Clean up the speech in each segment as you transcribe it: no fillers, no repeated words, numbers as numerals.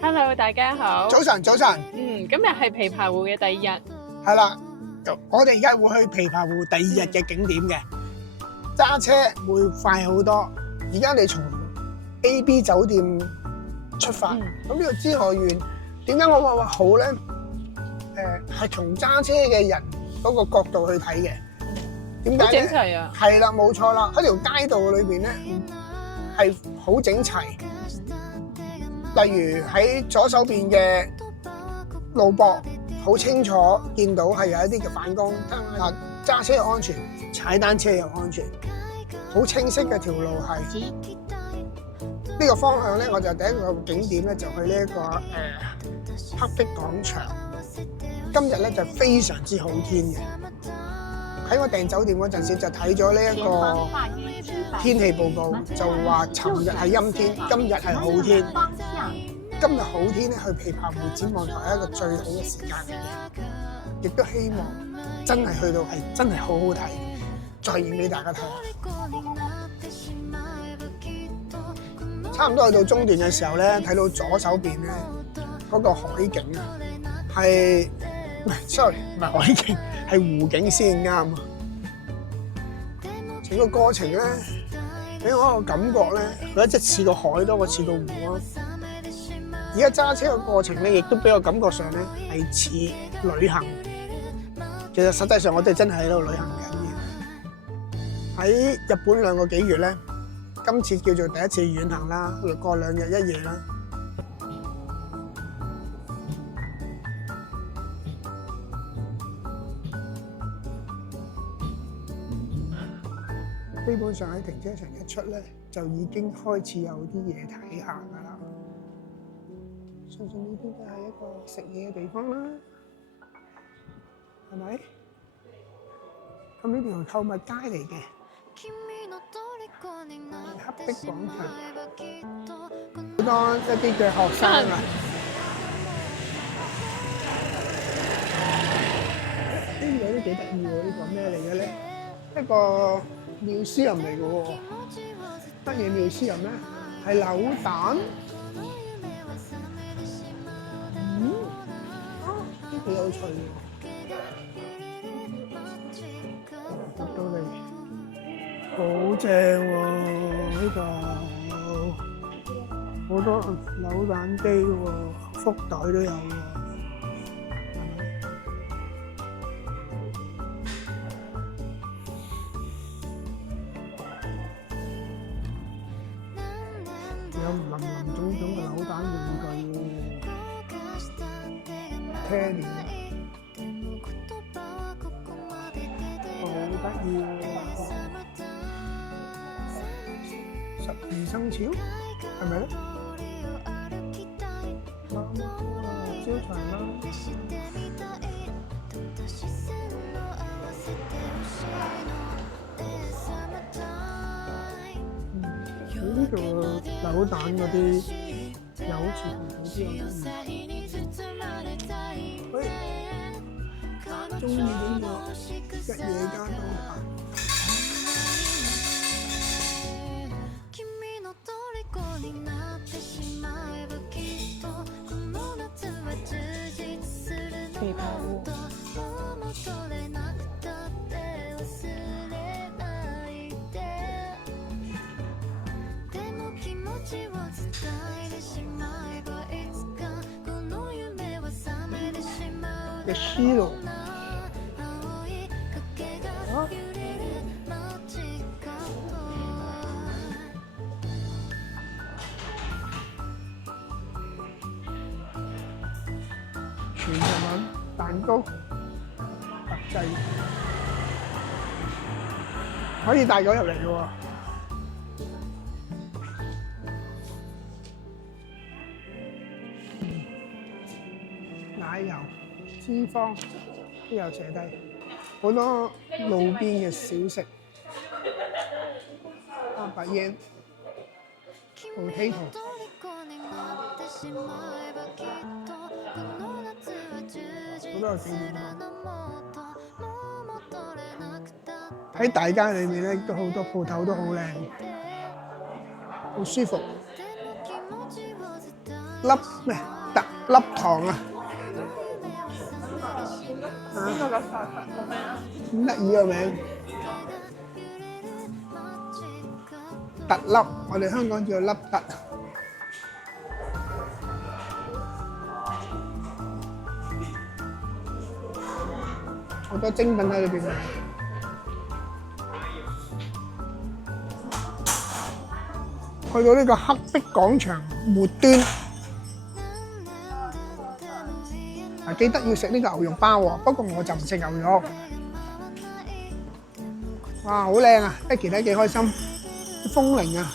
Hello， 大家好。早晨，早晨。今日係琵琶湖嘅第二日。係啦，我哋而家會去琵琶湖第二日嘅景點嘅。揸車會快好多。而家你從 AB 酒店出發，咁呢個知河園點解我話好咧？係從揸車嘅人嗰個角度去睇嘅。點解？好整齊啊！係啦，冇錯啦。喺條街道裏邊咧係好整齊。例如喺左手邊嘅路膊，好清楚見到係有一啲嘅反光燈啊，揸車又安全，踩單車又安全，好清晰嘅條路係。呢個方向咧，我就第一個景點咧就去呢一個黑壁廣場。今日咧就非常之好天嘅。喺我訂酒店嗰陣時就睇咗呢一個天氣報告，就話尋日係陰天，今日係好天。今日好天咧，去琵琶湖展望台係一個最好嘅時間嚟嘅，亦都希望真係去到係真係好好睇，再影俾大家睇。差唔多去到中段嘅時候咧，睇到左手邊咧嗰個海景啊，係唔係 sorry 唔係海景，係湖景先啱啊！整個過程咧，俾我一個感覺咧，佢一直似個海多過似個湖啊！而家揸車嘅過程咧，亦都俾我感覺上咧係似旅行。其實實際上我哋真係喺度旅行緊嘅。喺日本2個幾月咧，今次叫做第一次遠行啦，過2日1夜啦。基本上喺停車場一出咧，就已經開始有啲嘢睇下㗎啦。相信呢邊就係一個食嘢嘅地方啦，係咪？咁呢條係購物街嚟嘅，黑壁廣場，好多一啲嘅學生啊。呢樣都幾得意喎！呢個咩嚟嘅咧？一個museum嚟嘅喎，乜嘢museum咧？係扭蛋。幾有趣喎！入到嚟，好正喎！呢度好多扭蛋機喎，福袋都有喎。有林林種種嘅扭蛋玩具喎。Kenny 好得意喎！12生肖係咪咧？招財貓。呢度扭蛋嗰啲有錢好啲中意呢個一夜間都行。琵琶湖。嘅絲路。全日文蛋糕特製，可以帶狗入嚟嘅喎。奶油、脂肪都有寫低，好多路邊嘅小食。800 yen。potato。好多個景點喺大街裏面咧，都好多鋪頭都好靚，好舒服。特粒糖啊！邊個嘅發法個名啊？咁得意個名，特粒，我哋香港叫粒特。好多精品喺裏邊。去到呢個黑壁廣場末端，記得要食呢個牛肉包喎。不過我就唔食牛肉。哇，好靚啊！一見睇幾開心，啲風鈴啊，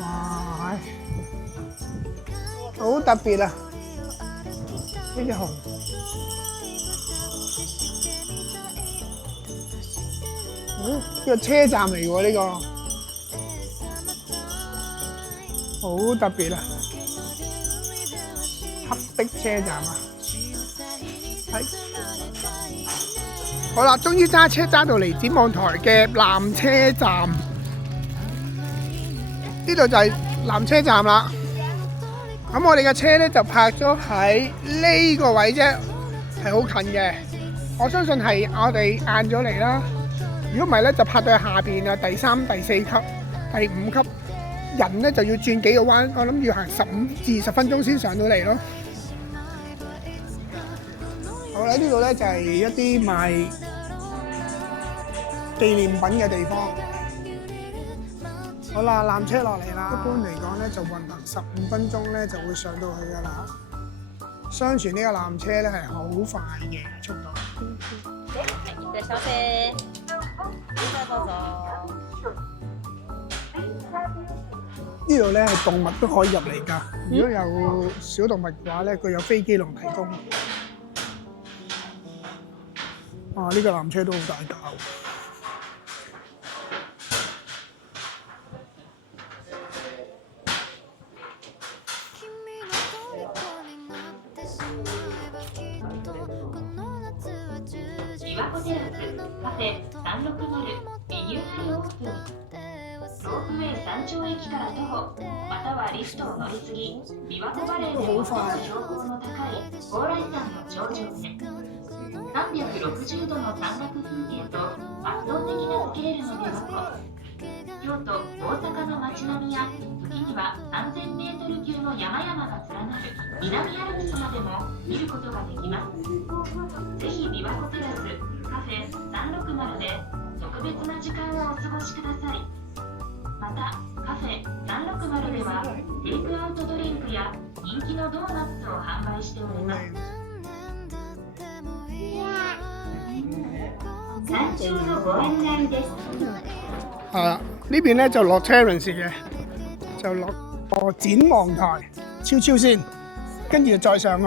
哇，好特別啊！呢隻熊。呢個車站嚟喎，呢個好特別啊！黑壁車站啊，係好啦，終於揸車揸到嚟展望台嘅纜車站，呢度就係纜車站啦。咁我哋嘅車咧就泊咗喺呢個位啫，係好近嘅。我相信係我哋晏咗嚟啦。如果唔係咧，就泊到去下邊啊，第3、第4級、第5級，人咧就要轉幾個彎，我諗要行15至20分鐘先上到嚟咯。好啦，呢度咧就係一啲賣紀念品嘅地方。好啦，纜車落嚟啦。一般嚟講咧，就運行15分鐘咧就會上到去㗎啦。相傳呢個纜車咧係好快嘅速度。いらっしゃいませ。どうぞ。呢度咧係動物都可以入嚟㗎。如果有小動物嘅話咧，佢有飛機籠提供。啊！呢個纜車都好大架。琵琶湖テラスカフェ360リニューアルオープン。ロープウェイ山頂駅から徒歩またはリフトを乗り継ぎ琵琶湖バレーで最も標高の高い蓬莱山の頂上へ。360度の山岳風景と圧倒的なスケールの琵琶湖。京都、大阪の街並みや時には3000メートル級の山々が連なる南アルプスまでも見ることができます。ぜひ琵琶湖テラスカフェ360で特別な時間をお過ごしください。またカフェ360ではテイクアウトドリンクや人気のドーナツを販売しております。山頂のご案内です。係啦，呢邊咧就落 Terrace 嘅，就落個展望台，超先，跟住再上去。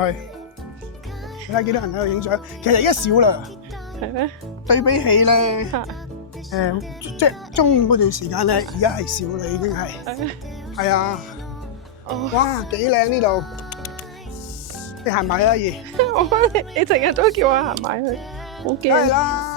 睇下幾多人喺度影相，其實而家少啦。係咩？對比起咧，即係中午嗰段時間咧，而家係少啦，已經係。係啊。哦。哇，幾靚呢度！你行埋去啊，姨。我覺得你成日都叫我行埋去，好驚。梗係啦。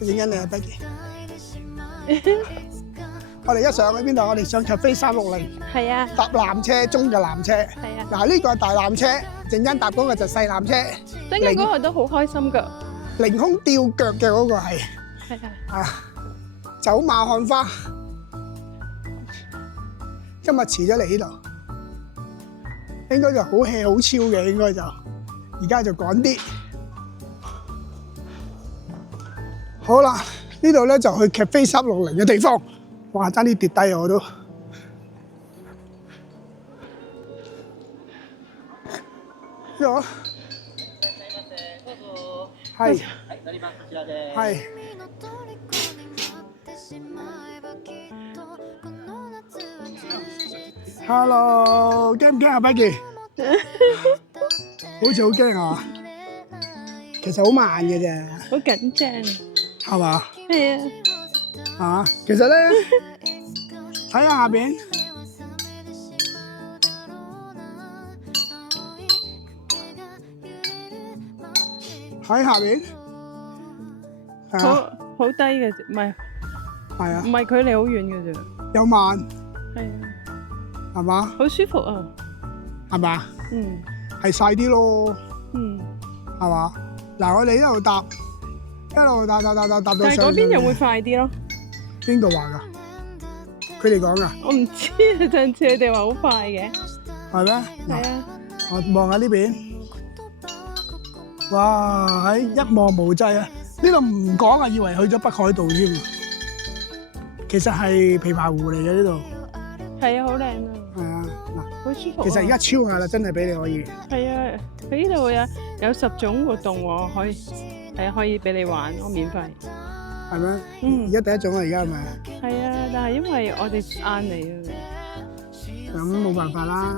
影緊你啊 ，Becky！ 我哋一上去邊度？我哋上 Cafe 360。係啊。搭纜車，中嘅纜車。係啊。嗱，呢個係大纜車，陣間搭嗰個就細纜車。真嘅嗰個都好開心㗎。凌空吊腳嘅嗰個係。係啊。啊，走馬看花。今日遲咗嚟呢度，應該就好 hea 好超嘅，應該就而家就趕啲。好啦，呢度咧就去 Cafe 360嘅地方，哇！爭啲跌低我都。係なります。こちらで。係。Hello，驚唔驚啊 Becky？好似好驚啊！其實好慢嘅啫，好緊張。係嘛？係啊。啊，其實咧，睇下下邊，喺下邊，係啊，好低嘅啫，唔係係啊，唔係距離好遠嘅啫。有慢，係啊，係嘛？好舒服啊。係嘛？嗯係細啲咯，嗯。係嘛？嗱，我哋一路搭，一路搭到但係上。嗰邊又會快啲咯。邊度話㗎？佢哋講㗎，我唔知啊，上次你哋話好快嘅。係咩？係啊。我望下呢邊，哇！喺一望無際啊！呢度唔講啊，以為去咗北海道添。其實係琵琶湖嚟嘅呢度。係啊，好靚啊。係啊，嗱，好舒服啊。其實而家超額啦，真係俾你可以。係啊，佢呢度有10種活動喎，可以係啊，可以俾你玩，我免費。係咩？嗯而家第一種啊，而家係咪？係啊，但係因為我哋晏嚟啊。咁冇辦法啦，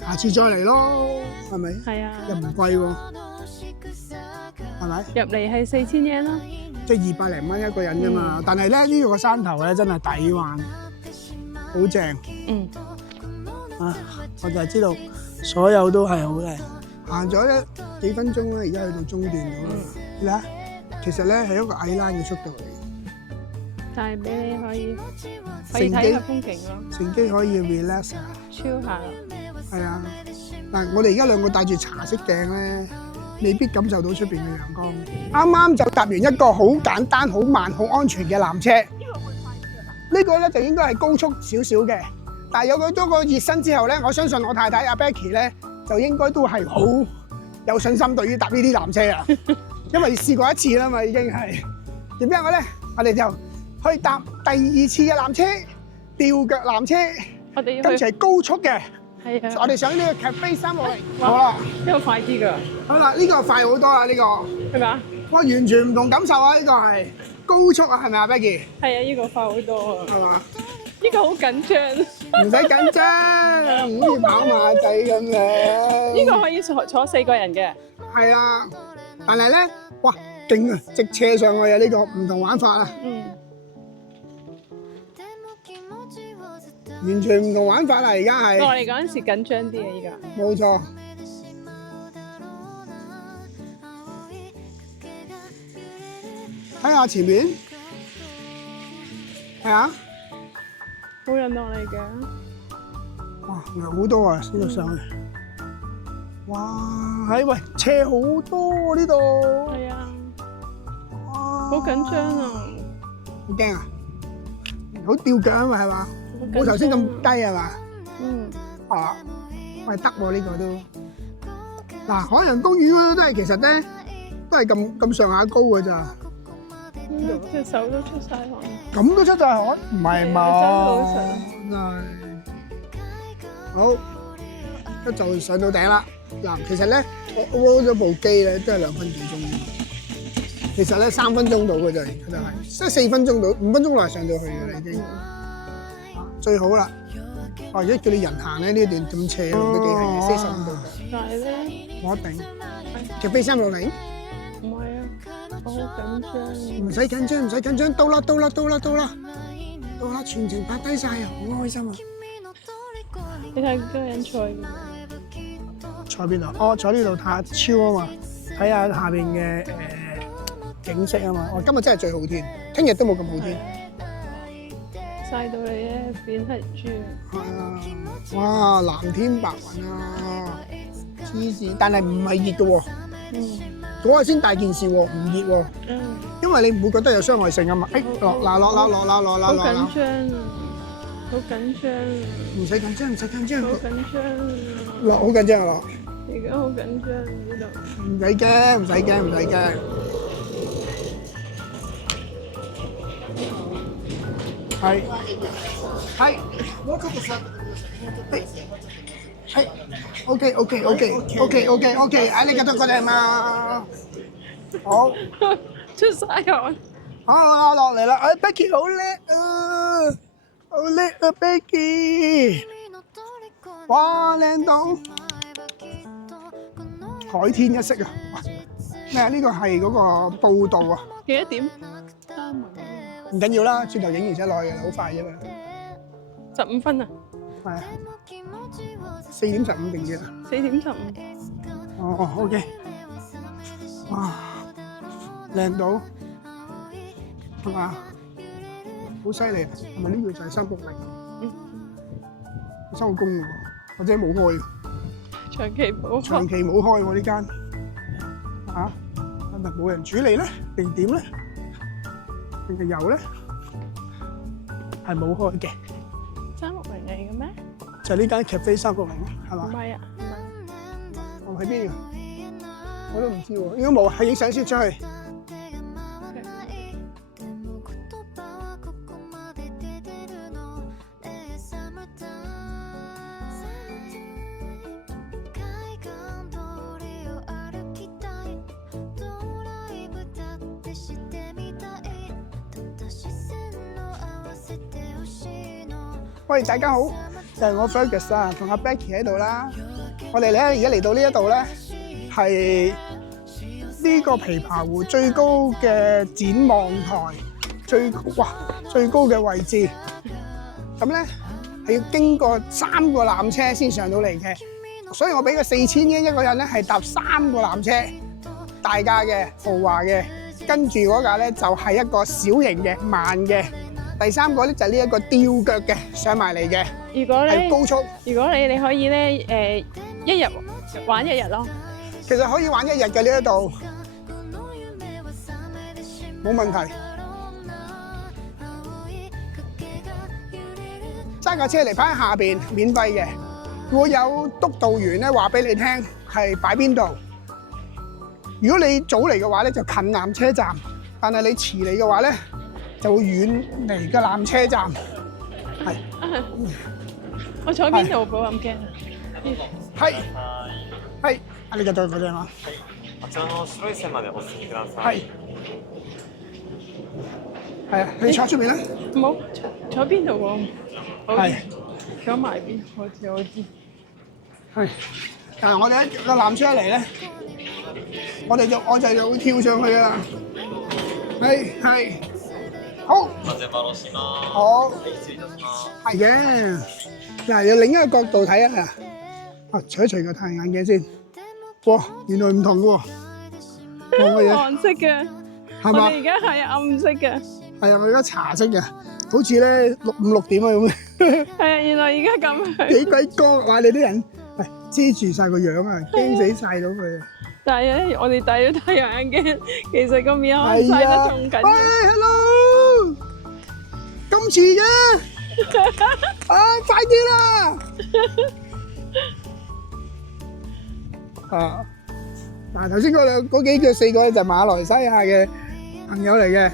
下次再嚟咯，係咪？係啊。又唔貴喎，係咪？入嚟係4000yen啦。即係200零蚊一個人啫嘛。但係咧呢個山頭咧真係抵玩，好正。嗯。啊！我就係知道所有都係好靚，行咗幾分鐘咧，而家去到中段咗啦。你睇下，其實咧係一個矮欄嘅速度嚟，但係俾你可以睇下風景咯，乘機可以 relax 下。超下。係啊，但係我哋而家兩個戴住茶色鏡咧，未必感受到出邊嘅陽光。啱啱就搭完一個好簡單、好慢、好安全嘅纜車。呢個咧就應該係高速少少嘅。但係有咗個熱身之後咧，我相信我太太阿 Becky 咧就應該都係好有信心對於搭呢啲纜車啊，因為試過一次啦嘛，已經係點樣嘅咧？我哋就去搭第2次嘅纜車，吊腳纜車。我哋今次係高速嘅，係啊。我哋上呢個 Cafe 360。好啦，呢個快啲㗎。好啦，呢個快好多啊！呢個係咪啊？哇，完全唔同感受啊！呢個係高速啊，係咪啊 Becky？係啊，呢個快好多啊。係嘛？呢個好緊張。唔使緊張，好似跑馬仔咁樣。呢個可以坐4個人嘅。係啊，但係咧，哇，勁啊！直斜上去啊！呢個唔同玩法啊，嗯。完全唔同玩法啦！而家係。我哋嗰陣時緊張啲啊，依家。冇錯。睇下前面，係啊。冇人落嚟嘅。哇，好多啊！呢度上去，哇，係喂，斜好多喎呢度。係啊。哇，好緊張啊！好驚啊！好吊腳啊嘛，係嘛？冇頭先咁低係嘛？嗯。啊，喂，得喎呢個都。嗱，海洋公園嗰啲都係其實咧，都係咁上下高㗎咋。隻手都出晒汗。咁都出晒汗？唔係嘛？真係好實。真係。好，一就上到頂啦。嗱，其實咧，我 roll 咗部機咧，都係2分幾鐘。其實咧3分鐘到嘅啫，佢就係，即係4分鐘到5分鐘內上到去嘅啦已經。最好啦。或者叫你人行咧呢段咁斜路都幾係嘅，45度。但係咧，我一定。Cafe 360。唔係啊，我好緊張。唔使緊張，唔使緊張，到啦，全程拍低晒啊，好開心啊！你睇嗰個人坐坐邊度？哦，坐呢度睇下超啊嘛，睇下下邊嘅景色啊嘛。我今日真係最好天，聽日都冇咁好天。曬到你咧變黑豬。係啊！哇，藍天白雲啊，黐線！但係唔係熱嘅喎。嗯。嗰個先大件事喎，唔熱喎。嗯。因為你唔會覺得有傷害性啊嘛。落。好緊張啊！好緊張。唔使緊張，唔使緊張。好緊張。落好緊張啊落。而家好緊張呢度。唔使驚，唔使驚，唔使驚。係。係。係。OK，ありがとうございます。好，出晒汗。啊落嚟啦！Becky 好叻啊，好叻啊 Becky！哇，靚到海天一色啊！咩啊？呢個係嗰個報道啊！幾多點？唔緊要啦，轉頭影完先落去嘅，好快啫嘛。 15分啊！係啊，4點15定幾啊4點15。哦，OK。哇，靚到係嘛？好犀利，係咪呢個就係360？嗯。收工喎，或者冇開。長期冇開。長期冇開喎呢間。嚇？係咪冇人處理咧？定點咧？定係有咧？係冇開嘅。 360嚟嘅咩？就係呢間 cafe 360係嘛？唔係啊，我喺邊啊？我都唔知喎，應該冇，係影相先出去。喂，大家好，就係我 Fergus 啊，同阿 Becky 喺度啦。我哋咧而家嚟到呢一度咧，係呢個琵琶湖最高嘅展望台，最高嘅位置。咁咧係要經過3個纜車先上到嚟嘅，所以我俾個4000英一個人咧係搭3個纜車，大架嘅豪華嘅，跟住嗰架咧就係一個小型嘅慢嘅。 第3個咧就係呢一個吊腳嘅上埋嚟嘅，如果咧係高速。如果你可以咧一日玩1日咯。其實可以玩1日嘅呢一度，冇問題。揸架車嚟擺喺下邊，免費嘅。會有督導員咧話俾你聽係擺邊度。如果你早嚟嘅話咧，就近纜車站；但係你遲嚟嘅話咧， 就會遠離嘅纜車站，係。我坐邊度保咁驚啊？係。ありがとうございます。あちらの白い線までお進みください。係啊，你坐出面啦。冇坐邊度喎？係。坐埋邊，好似我知。係。但係我哋一個纜車嚟咧，我就會跳上去㗎啦。係。 好，好，係嘅。嗱，有另一個角度睇啊！啊，除一除個太陽眼鏡先。哇，原來唔同嘅喎。我嘅嘢黃色嘅，係嘛？我哋而家係暗色嘅。係啊，我而家茶色嘅，好似咧5、6點啊咁。係啊，原來而家咁樣。幾鬼光啊！你啲人係遮住晒個樣啊，驚死晒到佢。但係咧，我哋戴咗太陽眼鏡，其實個面可能曬得仲緊。喂 ，hello！ 咁遲嘅，快啲啦！嗱，頭先嗰幾個4個咧就馬來西亞嘅朋友嚟嘅，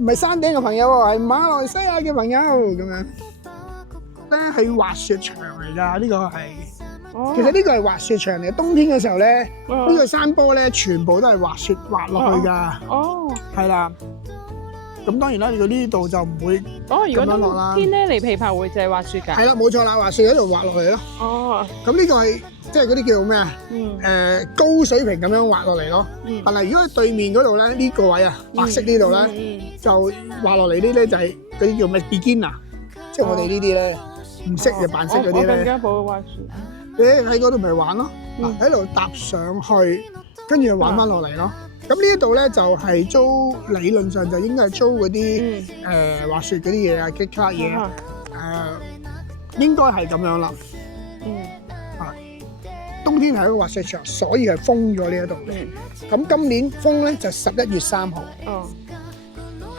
唔係山頂嘅朋友喎，係馬來西亞嘅朋友咁樣。咧係滑雪場嚟㗎，呢個係。其實呢個係滑雪場嚟嘅，冬天嘅時候咧，呢個山坡咧全部都係滑雪滑落去㗎。哦，係啦。 咁當然啦，你到呢度就唔會咁樣落啦。冬天咧嚟琵琶湖就係滑雪㗎。係啦，冇錯啦，滑雪喺度滑落嚟咯。哦。咁呢個係即係嗰啲叫咩啊？高水平咁樣滑落嚟咯。但係如果喺對面嗰度咧，呢個位啊，白色呢度咧，就滑落嚟呢咧就係嗰啲叫咩 beginner，即係我哋呢啲咧唔識嘅扮識嗰啲咧。我更加冇滑雪。你喺嗰度咪玩咯，喺度搭上去，跟住玩翻落嚟咯。 咁呢一度咧就係租，理論上就應該係租嗰啲滑雪嗰啲嘢啊，激卡嘢應該係咁樣啦。冬天係一個滑雪場，所以係封咗呢一度嘅。咁今年封咧就11月3號。哦。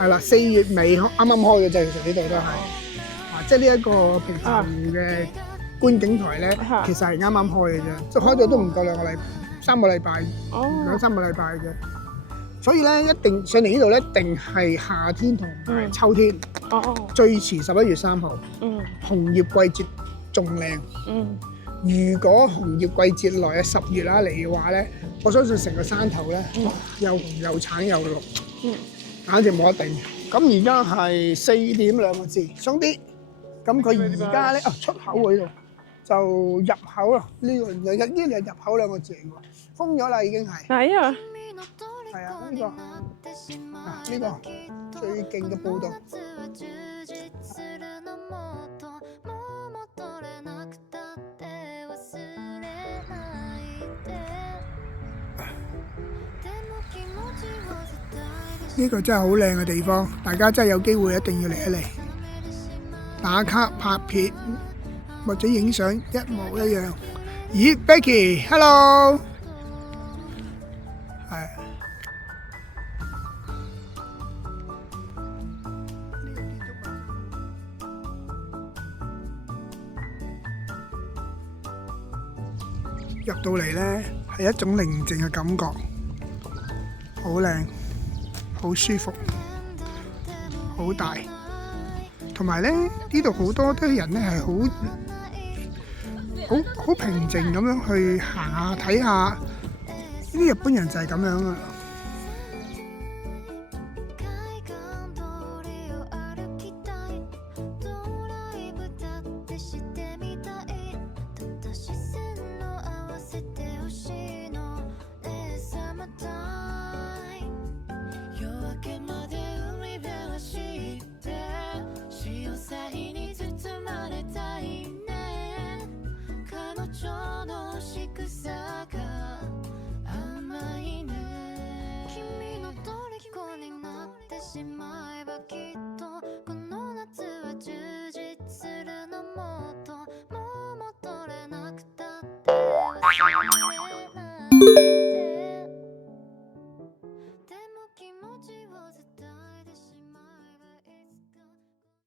係啦，4月尾啱啱開嘅啫，其實呢度都係。即係呢一個琵琶湖嘅觀景台咧，其實係啱啱開嘅啫，即係開咗都唔夠3個禮拜，2、3個禮拜嘅啫。 所以咧，一定上嚟呢度咧，一定係夏天同埋秋天。最遲11月3號。紅葉季節仲靚。如果紅葉季節來啊10月啦嚟嘅話咧，我相信成個山頭咧，哇，又紅又橙又綠，簡直冇得頂。咁而家係4點2個字，鬆啲。咁佢而家咧，出口喎呢度，就入口啦。呢個入口2個字嚟嘅喎，封咗啦已經係。係啊，係啊，呢個最勁嘅報道。呢個真係好靚嘅地方，大家真係有機會一定要嚟一嚟，打卡拍片或者影相一模一樣。咦 ，Becky，hello， 係。入到嚟咧，係一種寧靜嘅感覺，好靚。好舒服，好大，同埋咧呢度好多啲人咧係好平靜咁樣去行下睇下，呢啲日本人就係咁樣啊。